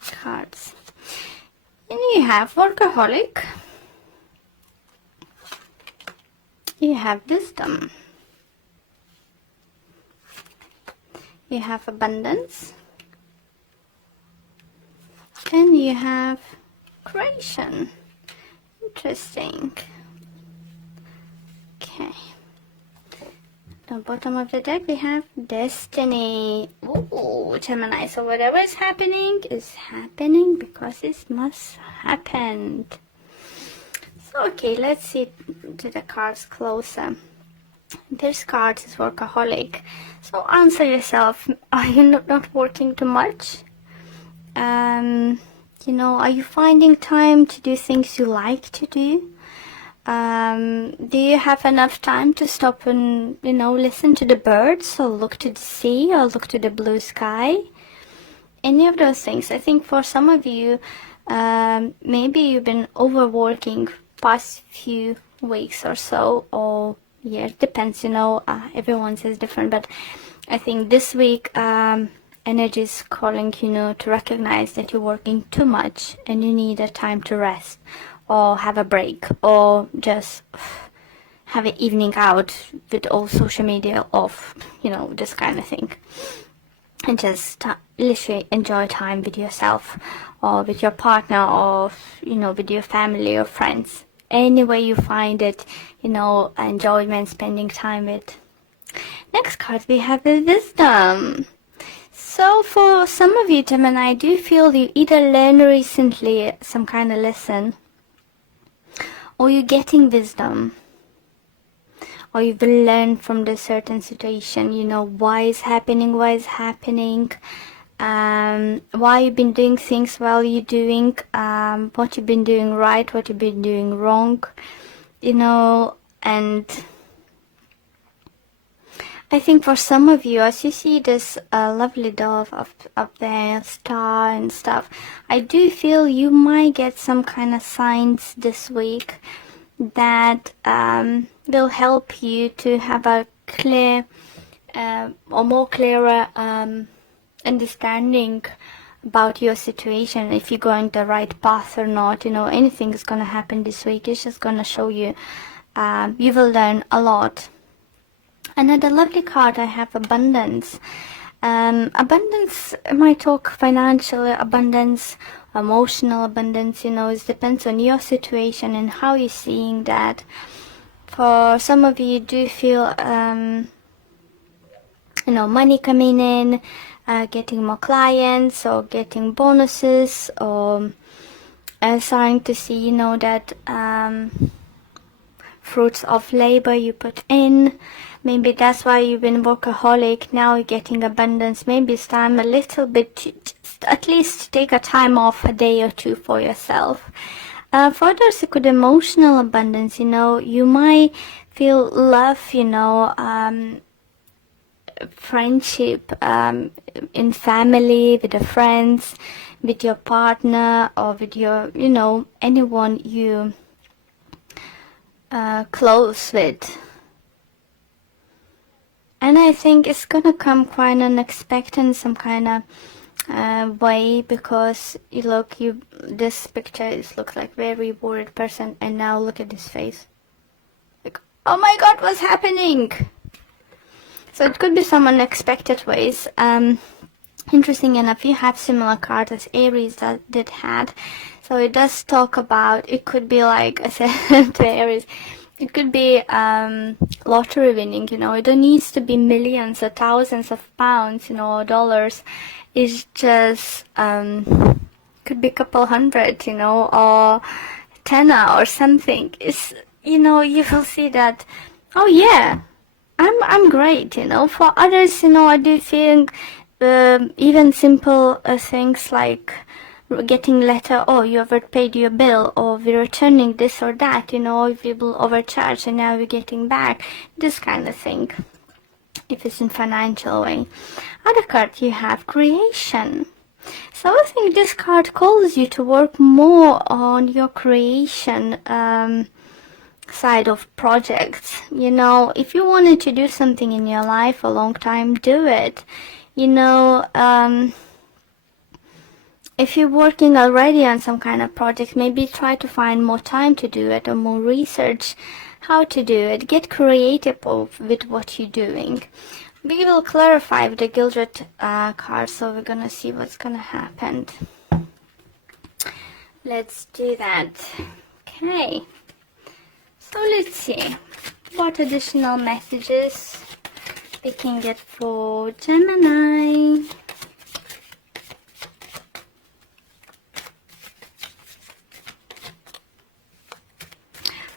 cards. And you have workaholic. You have wisdom. You have abundance. And you have creation. Interesting. Okay. The bottom of the deck we have destiny. Ooh, Gemini. So whatever is happening because it must happen. So okay, let's see to the cards closer. This card is workaholic. So answer yourself, are you not working too much? You know, are you finding time to do things you like to do? Do you have enough time to stop and, you know, listen to the birds, or look to the sea, or look to the blue sky? Any of those things. I think for some of you, maybe you've been overworking past few weeks or so, or years, depends, you know, everyone's is different, but I think this week energy is calling, you know, to recognize that you're working too much and you need a time to rest, or have a break, or just have an evening out with all social media off, you know, this kind of thing, and just literally enjoy time with yourself, or with your partner, or, you know, with your family or friends. Any way you find it, you know, enjoyment, spending time with. Next card we have the wisdom. So for some of you, Gemini, I do feel you either learned recently some kind of lesson, or you're getting wisdom, or you've learned from the certain situation, you know, why is happening, why you've been doing things while you're doing, what you've been doing right, what you've been doing wrong, you know. And I think for some of you, as you see this lovely dove up there, star and stuff, I do feel you might get some kind of signs this week that will help you to have a clear or more clearer understanding about your situation, if you're going the right path or not. You know, anything is going to happen this week. It's just going to show you, you will learn a lot. Another lovely card I have, abundance. Abundance might talk financial abundance, emotional abundance, you know, it depends on your situation and how you're seeing that. For some of you do feel, you know, money coming in, getting more clients, or getting bonuses, or starting to see, you know, that fruits of labor you put in. Maybe that's why you've been workaholic. Now you're getting abundance. Maybe it's time a little bit to just at least take a time off, a day or two for yourself. For others, it could emotional abundance. You know, you might feel love, you know, friendship, in family, with the friends, with your partner, or with your, you know, anyone you close with. And I think it's gonna come quite unexpected in some kind of way, because you look, this picture looks like very worried person, and now look at this face, like, oh my god, what's happening? So it could be some unexpected ways. Interesting enough, you have similar cards as Aries that had. So it does talk about, it could be like I said to Aries, it could be lottery winning, you know. It don't need to be millions or thousands of pounds, you know, or dollars. It's just could be a couple hundred, you know, or tenner or something. It's, you know, you will see that, oh yeah, I'm great, you know. For others, you know, I do think even simple things like getting letter, oh, you overpaid your bill, or we're returning this or that, you know, if you will overcharge and now we're getting back, this kind of thing, if it's in financial way. Other card you have creation. So I think this card calls you to work more on your creation side of projects. You know, if you wanted to do something in your life a long time, do it. You know, If you're working already on some kind of project, maybe try to find more time to do it or more research how to do it. Get creative with what you're doing. We will clarify with the Gildred card, so we're gonna see what's gonna happen. Let's do that. Okay. So let's see what additional messages we can get for Gemini.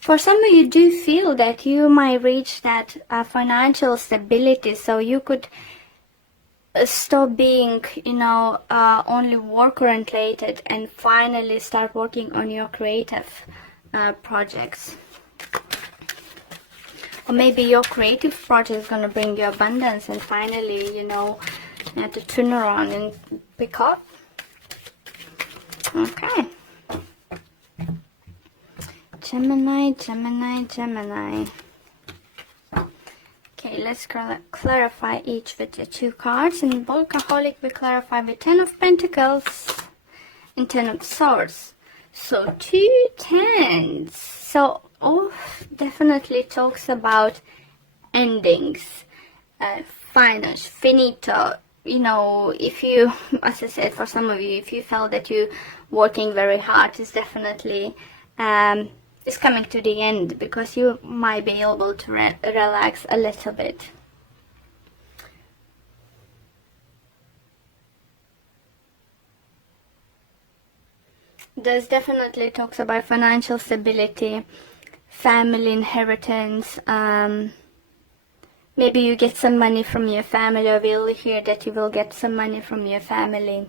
For some of you do feel that you might reach that financial stability, so you could stop being, only work oriented and finally start working on your creative projects. Or maybe your creative project is going to bring you abundance and finally, you have to turn around and pick up. Okay. Gemini, Gemini, Gemini. Okay, let's clarify each with the 2 cards. In Workaholic, we clarify with 10 of Pentacles and 10 of Swords. So 2 tens. So definitely talks about endings, finance, finito. If you, as I said, for some of you, if you felt that you're working very hard, it's definitely is coming to the end, because you might be able to relax a little bit. This definitely talks about financial stability, family inheritance. Maybe you get some money from your family, or we'll hear that you will get some money from your family.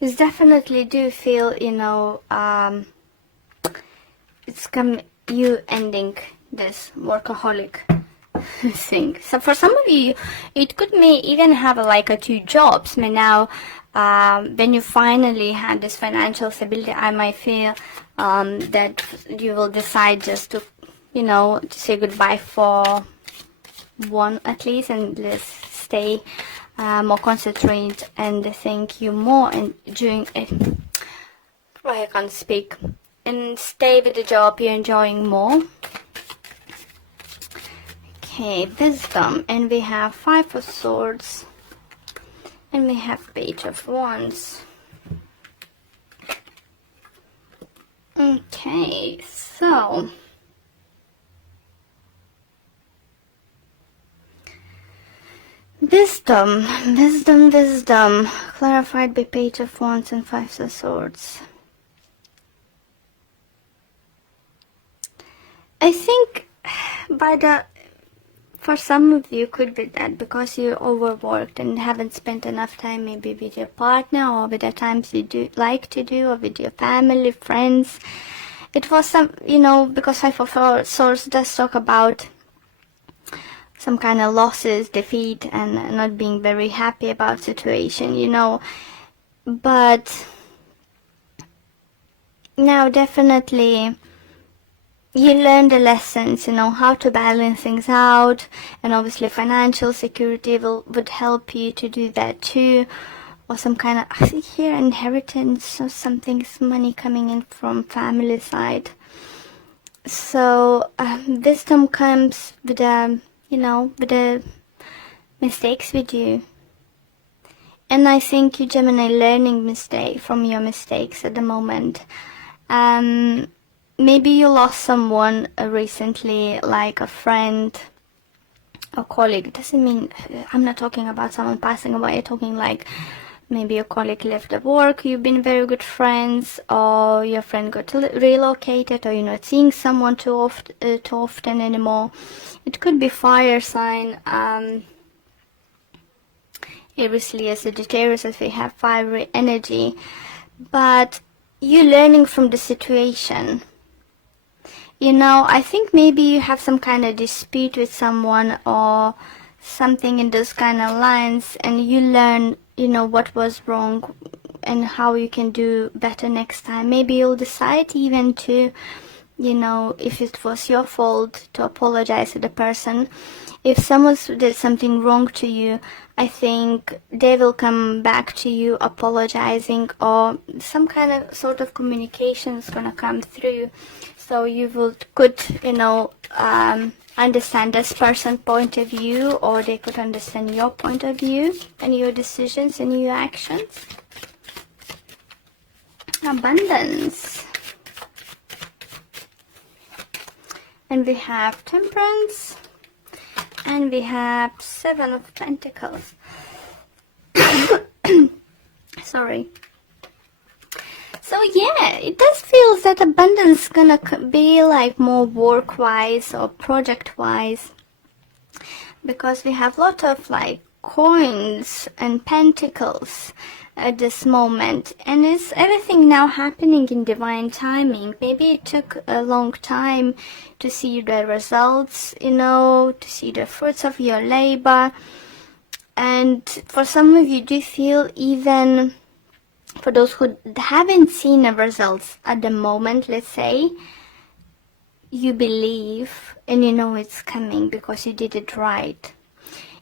It's definitely do feel, it's you ending this workaholic thing. So for some of you, it could even have like 2 jobs. Now, when you finally had this financial stability, I might feel that you will decide just to, to say goodbye for one at least, and let's stay more concentrate and think you more and during it. Why I can't speak. And stay with the job you're enjoying more. Okay, wisdom, and we have 5 of Swords, and we have Page of Wands. Okay, so wisdom, clarified by Page of Wands and 5 of Swords. I think for some of you could be that because you're overworked and haven't spent enough time maybe with your partner, or with the times you do like to do, or with your family, friends. It was some, because 5 of Swords does talk about some kind of losses, defeat, and not being very happy about situation, but now definitely you learn the lessons, how to balance things out, and obviously financial security would help you to do that too, or some kind of, I think here, inheritance or something's money coming in from family side. So wisdom comes with with the mistakes we do, and I think you Gemini learning from your mistakes at the moment. Maybe you lost someone recently, like a friend or colleague. It doesn't mean, I'm not talking about someone passing away. I'm talking like maybe your colleague left the work, you've been very good friends, or your friend got relocated, or you're not seeing someone too often anymore. It could be fire sign. Obviously, as Sagittarius, as we have fiery energy, but you're learning from the situation. I think maybe you have some kind of dispute with someone or something in those kind of lines, and you learn, what was wrong and how you can do better next time. Maybe you'll decide even to you know, if it was your fault, to apologize to the person. If someone did something wrong to you, I think they will come back to you apologizing, or some kind of sort of communication is gonna come through, so you could, you know, understand this person's point of view, or they could understand your point of view and your decisions and your actions. Abundance. And we have Temperance. And we have Seven of Pentacles. Sorry. So yeah, it does feel that abundance gonna be like more work-wise or project-wise, because we have a lot of like coins and pentacles at this moment, and it's everything now happening in divine timing. Maybe it took a long time to see the results, you know, to see the fruits of your labor. And for some of you, do feel, even for those who haven't seen the results at the moment, let's say, you believe and you know it's coming because you did it right.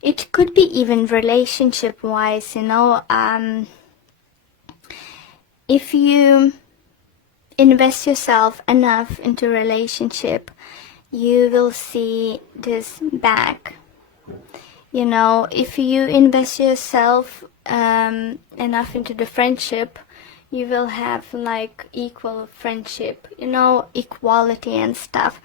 It could be even relationship wise, you know, if you invest yourself enough into relationship, you will see this back. You know, if you invest yourself enough into the friendship, you will have like equal friendship, you know, equality and stuff.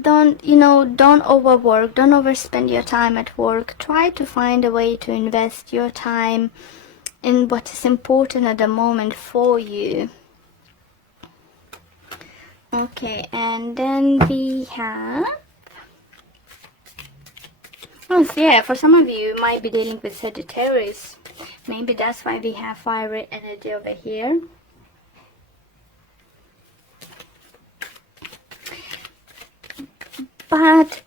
Don't, you know, don't overwork, don't overspend your time at work. Try to find a way to invest your time in what is important at the moment for you. Okay, and then we have, oh yeah, for some of you, you might be dealing with Sagittarius. Maybe that's why we have fiery energy over here. But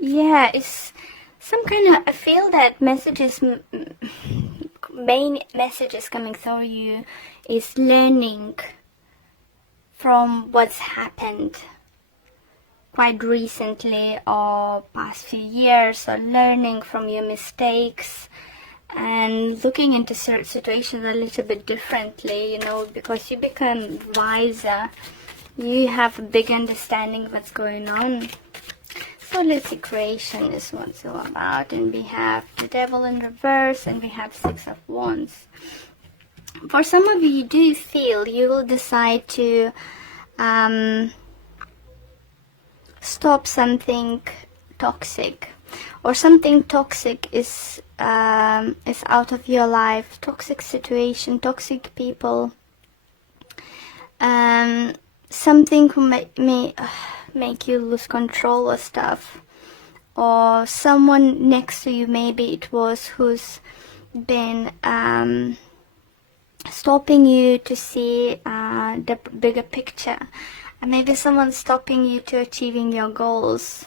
yeah, it's some kind of, I feel that messages, main messages coming through you is learning from what's happened quite recently or past few years, or learning from your mistakes and looking into certain situations a little bit differently, you know, because you become wiser, you have a big understanding of what's going on. So let's see, creation is what it's all about. And we have the Devil in reverse, and we have Six of Wands. For some of you, do feel you will decide to stop something toxic, or something toxic is out of your life. Toxic situation, toxic people, something who may make you lose control of stuff, or someone next to you, maybe it was, who's been stopping you to see the bigger picture. And maybe someone's stopping you to achieving your goals,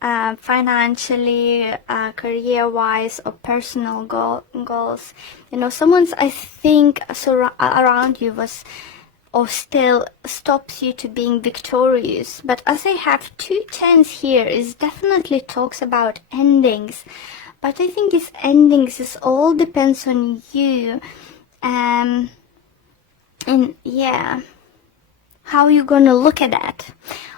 financially, career-wise, or personal goals. You know, someone's, I think, around you was, or still stops you to being victorious. But as I have 2 tens here, it definitely talks about endings. But I think these endings, is all depends on you. And yeah, how are you gonna look at that?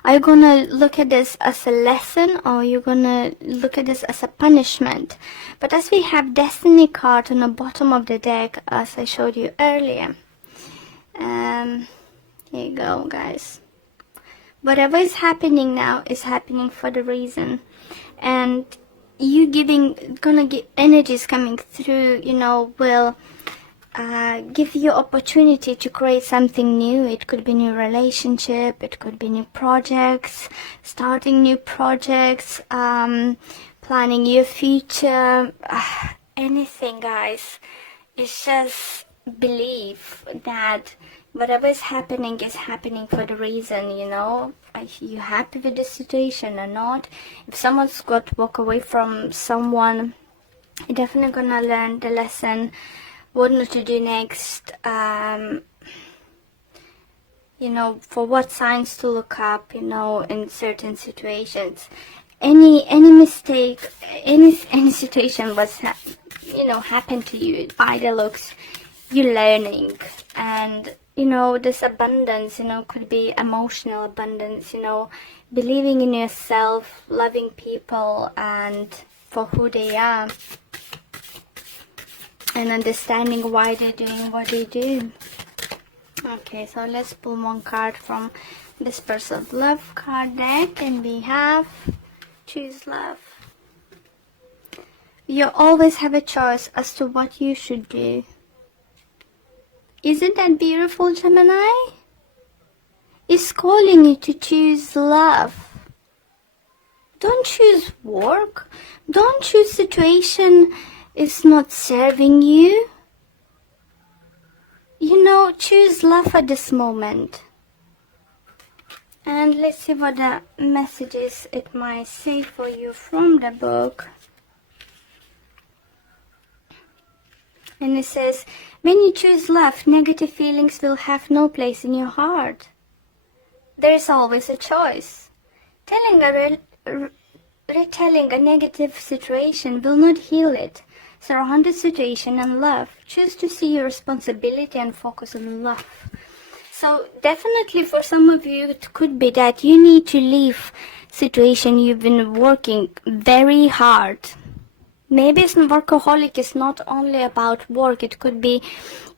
Are you gonna look at this as a lesson, or are you gonna look at this as a punishment? But as we have Destiny card on the bottom of the deck, as I showed you earlier, here you go, guys. Whatever is happening now is happening for the reason, and you gonna get energies coming through, you know, will give you opportunity to create something new. It could be new relationship, it could be new projects, starting new projects, planning your future, anything, guys. It's just believe that whatever is happening for the reason, you know. Are you happy with the situation or not? If someone's got to walk away from someone, you're definitely gonna learn the lesson, what not to do next. you know, for what signs to look up, you know, in certain situations. Any mistake, any situation was, you know, happened to you, by the looks, you're learning. And, you know, this abundance, you know, could be emotional abundance, you know, believing in yourself, loving people and for who they are, and understanding why they're doing what they do. Okay, so let's pull one card from this person's love card deck, and we have choose love. You always have a choice as to what you should do. Isn't that beautiful, Gemini? It's calling you to choose love. Don't choose work. Don't choose situation is not serving you. You know, choose love at this moment. And let's see what the messages it might say for you from the book. And it says, when you choose love, negative feelings will have no place in your heart. There is always a choice. Retelling a negative situation will not heal it. Surround the situation and love. Choose to see your responsibility and focus on love. So definitely for some of you, it could be that you need to leave situation you've been working very hard. Maybe it's workaholic is not only about work. It could be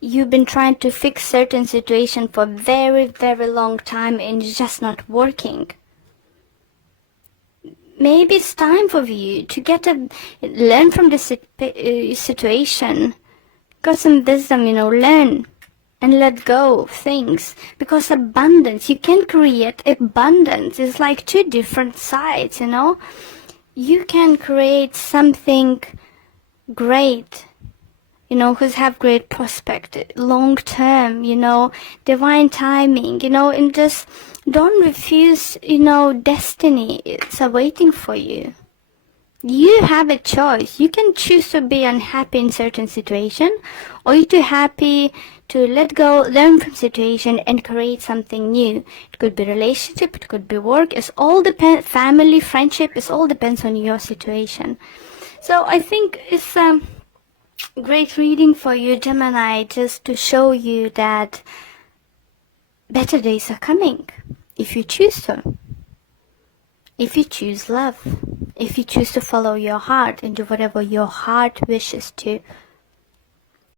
you've been trying to fix certain situation for very, very long time and it's just not working. Maybe it's time for you to learn from the situation. Got some wisdom, you know, learn and let go of things. Because abundance, you can create abundance. It's like two different sides, you know. You can create something great, you know, who's have great prospect, long term, you know, divine timing, you know, and just don't refuse, you know, destiny. It's awaiting for you. You have a choice. You can choose to be unhappy in certain situation, or you to happy to let go, learn from situation and create something new. It could be relationship, it could be work. It's all depends, family, friendship, it all depends on your situation. So I think it's great reading for you, Gemini, just to show you that better days are coming if you choose to. If you choose love, if you choose to follow your heart and do whatever your heart wishes to.